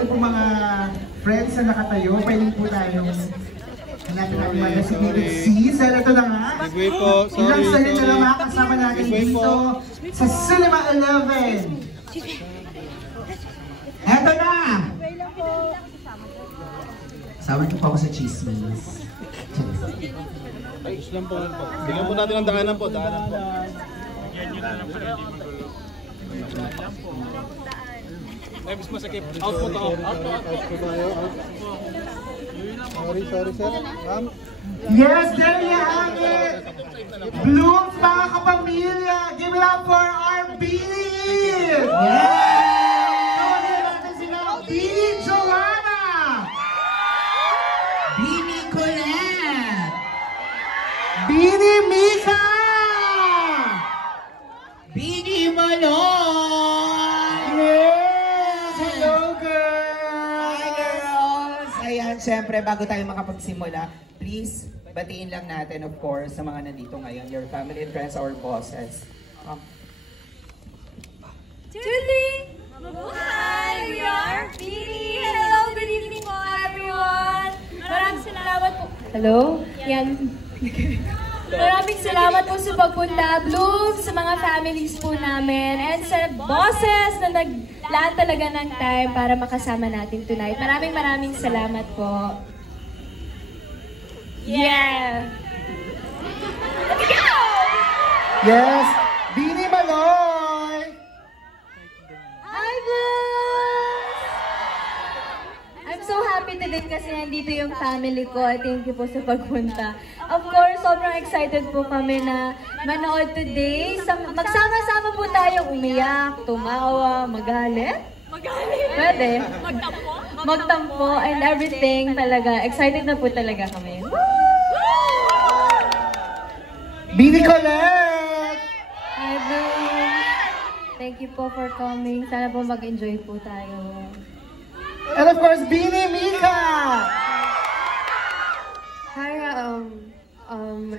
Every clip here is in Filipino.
ito po mga friends na nakatayo, pwede po tayong hanapin natin mag-designated seats. Dahil ito na nga, ilang salit na lang makakasama natin dito sa Cinema 11. Eto na! Sama niyo po ako sa chismis. Ay, lang po. Bigyan po natin ang daanan po. Daanan po. Yan yun na lang pala. Ay, mas masakit. Out po to. Out po. Sorry, sir. Ma'am? Yes, there you have it! Blooms, mga kapamilya! Give it up for our Beanie! Yes! Gawin natin sila Beanie Joanna! Beanie Colette! Beanie Mika! Beanie Malon! Yes! Hello, girls! Hi, girls! Ayan, syempre, bago tayo makapagsimula, please, batiin lang natin, of course, sa mga nandito ngayon, your family and friends, our bosses. Julie! Mabuhay! We are Beanie! Hello! Good evening po, everyone! Maraming salamat po. Hello? Yan. Maraming salamat po sa pagpunta, Bloom, sa mga families po namin, and sa bosses na naglaan talaga ng time para makasama natin tonight. Maraming salamat po. Yeah! Let's go! Yes! Beanie Maloy! Hi, Blooms! I'm so happy today kasi nandito yung family ko. Thank you po sa pagpunta. Of course, sobrang excited po kami na manood today. Magsama-sama po tayo umiyak, tumawa, magalit. Magalit? Pwede. Magtampo? Magtampo and everything talaga. Excited na po talaga kami. Beanie Colette! Hi, Blooms! Thank you po for coming. Sana po mag-enjoy po tayo. And of course, Beanie Mika! Hi,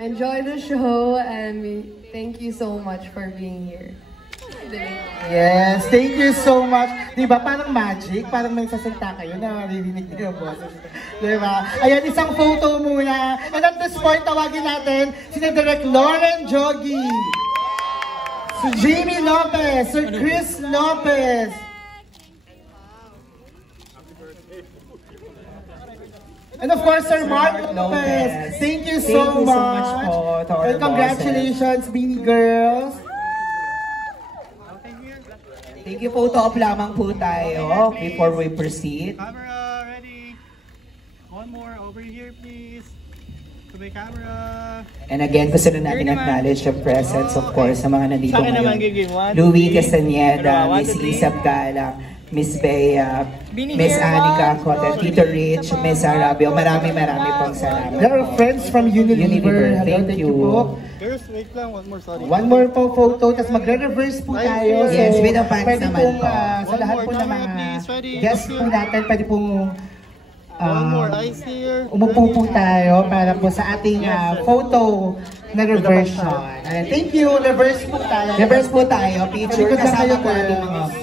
enjoy the show and thank you so much for being here. Yes, thank you so much. Diba, parang magic, parang may sasalita kayo na maririnig niyo yung boses. Diba? Ayan, isang photo muna. And at this point, tawagin natin si Direk Lauren Jogi, si Jamie Lopez, Sir Chris Lopez, and of course, Sir Mark Lopez. Thank you so much po to our and congratulations, Beanie Girls. Thank you, photo op lamang po tayo before we proceed. Camera, ready. One more over here, please. To my camera. And again, gusto na natin acknowledge yung presence, of course, sa mga nandito Sa akin naman, ngayon. Gigi. One, Louis two, Castaneda, one, Miss two, three. Isab Galang, Miss Bea, Bini Miss here, Anika one, Cote, two, Tito Rich, Miss Arabio. Marami pong salamat. There are friends from Unilever. Hello, Thank you. po. Girls, wait lang. One more, sorry. One more po photo, tapos magre-reverse po tayo. Yes, with the fans pwede naman pong, po. sa One lahat more, po ng camera, mga please. Ready? guests po natin, pwede pong One more, eyes here. umupo po tayo para po sa ating photo na reversion. Ayan, thank you, reverse po tayo. Reverse po tayo, picture Talikod lang kayo, kasama po ating mga... girls.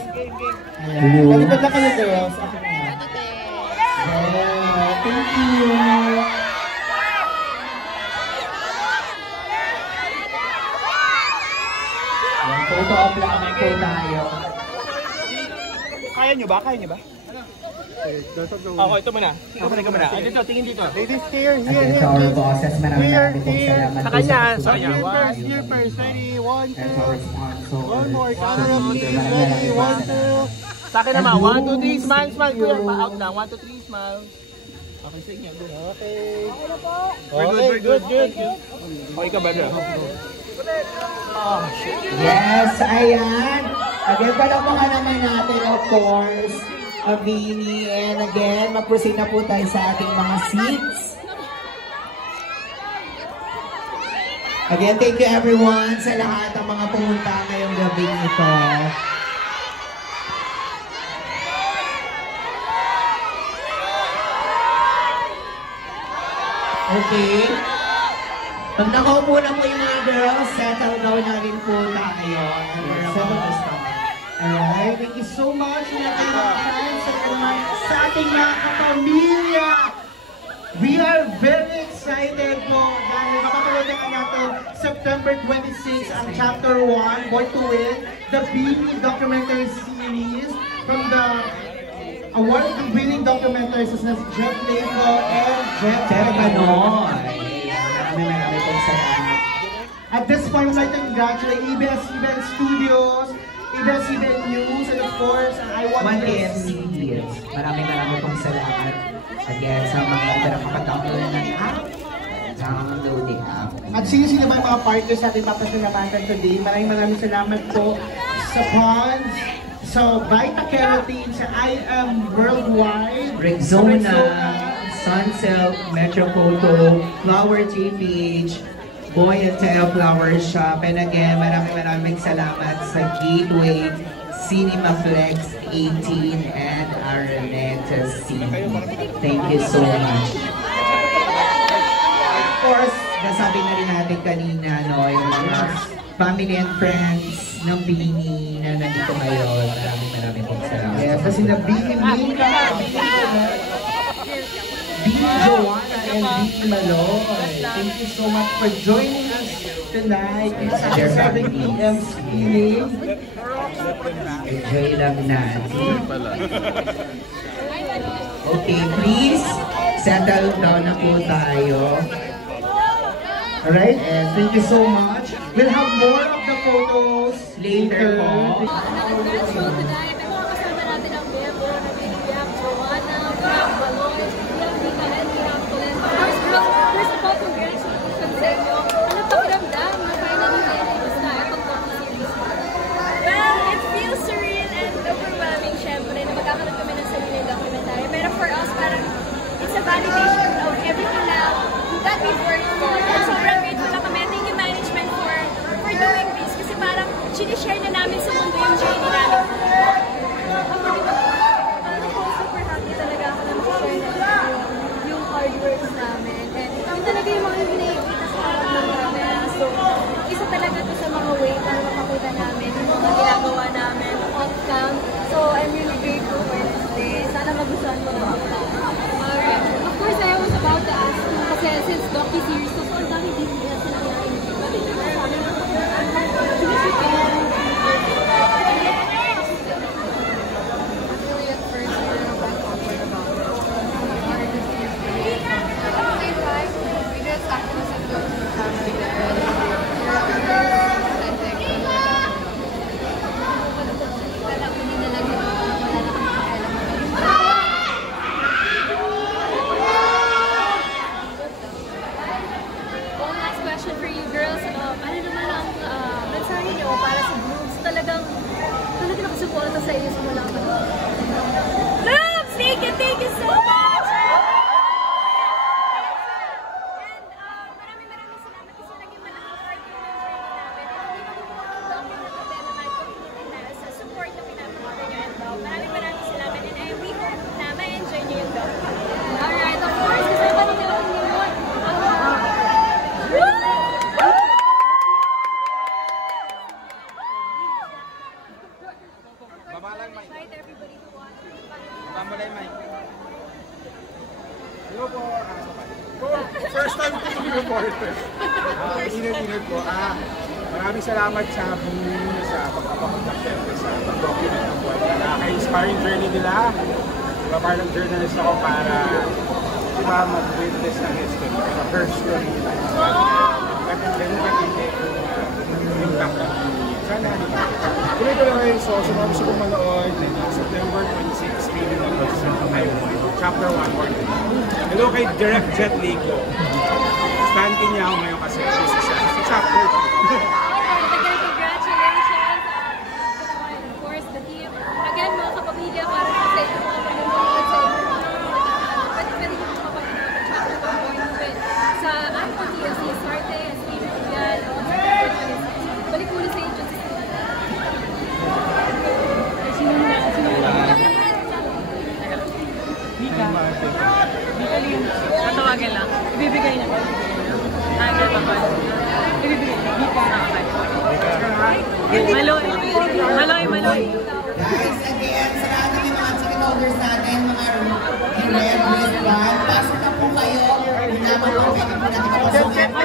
Ayan, talikod lang kayo, girls. Ayan, thank you. Ayan, photo op lamang po tayo. Kaya nyo ba? Kaya nyo ba? Ako, ito muna. Ikaw muna. Ay, dito, tingin dito. Ladies, here, Again, to our bosses, maraming pong salamat Sa po kanya, sa sa kanya. pagtulong Here first, ready, one, and to two. our sponsor. One more, camera, please, Maraming ready, one, two. Sa akin naman, 1, 2, 3, smile, smile. Kuya, pa-out na. 1, 2, 3, smile. Okay sa inyo. Okay. We're good. Okay ka ba na? Oh, shit. Yes, ayan. Again, palakpakan naman natin, of course, Beanie. And again, mag-proceed na po tayo sa ating mga seats. Again, thank you everyone sa lahat ng mga pumunta ngayong gabi ito. Okay. Pag nakaupo na po yung mga girls, settle down na rin po tayo. Alright, thank you so much. Sa ating mga kapamilya. We are very excited po dahil mapapanood na natin September 26 ang Chapter 1, Born to Win, the BINI documentary series from the award-winning documentaries na si Jeff Leco and Jeff Banoy. Maraming pong salamat. At this point, I'd like to congratulate ABS-CBN Studios, ABS-CBN News, and of course, I Want This. Maraming pong salamat. Again, sa mga pinapakatapos ng app, downloading app. At sino-sino ba yung mga partners natin papasalamatan today? Maraming salamat po sa Bonds, sa Vita Carotene, sa I Am Worldwide, Rexona, Sunsilk, Metro Photo, Flower GPH, Boy and Teo Flower Shop. And again, maraming salamat sa Gateway, Cinemaflex 18, and Araneta C. Thank you so much. Of course, nasabi na rin natin kanina, no, yung mga family and friends ng BINI na nandito ngayon. Maraming pong salamat. yes, kasi na BINI Mika, BINI Joanna, and BINI Maloy. Thank you so much for joining us tonight. It's at 7 p.m. screening. Enjoy lang natin. Okay, please, settle down na po tayo. Alright, and thank you so much. We'll have more of the photos later. Dance show tonight. May mga kasama natin ang member na we have Joanna, we have Baloy, we have Mika, and we have Colin. First of all, congratulations sa inyo. Ano pakiramdam na finally na-introduce na itong docu-series? Well, it feels surreal and overwhelming, syempre, na magkakaroon kami ng sarili documentary. Pero for us, parang it's a validation of everything that we've worked for. And sobrang grateful na kami. Thank you, management, for doing this. Kasi parang sinishare na namin sa mundo yung journey namin. Super happy talaga ako na share na yung hard works namin. And yun talaga yung mga nakikita sa harap ng camera. So, isa talaga ito sa mga way para mapakita namin yung mga ginagawa namin off-cam. So, I'm really grateful for this day. Sana magustuhan mo naman. Alright. Of course, I was about to ask you, kasi since docu-series, so ang dami din nila sa nangyari. Sa inyo sa mula pa. Loves! Thank you so much! And maraming salamat kasi naging malaking part yung journey namin. Hindi mo document na naman kung sa support na pinapakita nyo and maraming salamat and we hope na ma-enjoy nyo yung dog. Alright, of course, kasama nyo naman yun. Invite everybody to watch. Pambalay, Mike. Hello po. First time ko mag-reporter. Ingat po. Maraming salamat sa BINI sa pagpapakontak syempre sa pag-document ng buwan nila. Naka-inspiring journey nila. Parang journalist ako para mag-witness ng history. Sa first story nila. Katindi yung impact ng BINI. Sana tuloy ko lang ngayon. So, sumama siya kong manood September 26, screening ng Chapter 1, Born to Win. Hello kay Direct Jet Leco. Stan Kinyaw ngayon kasi she's a chapter 2. Congratulations! Of course, the team. Again, mga kapamilya, para sa inyo mga panonood sa inyo. Pwede nyo mga kapamilya ng Chapter 1, Born to Win. Sa iPhone TLC, Sarte, Steven Yan, balik muna sa agency. Tatawagan lang. Ibibigay niya. Agad pa ba? Ibibigay niya. Maloy. Guys, again, sa lahat ng mga ticket holders natin, mga naman po.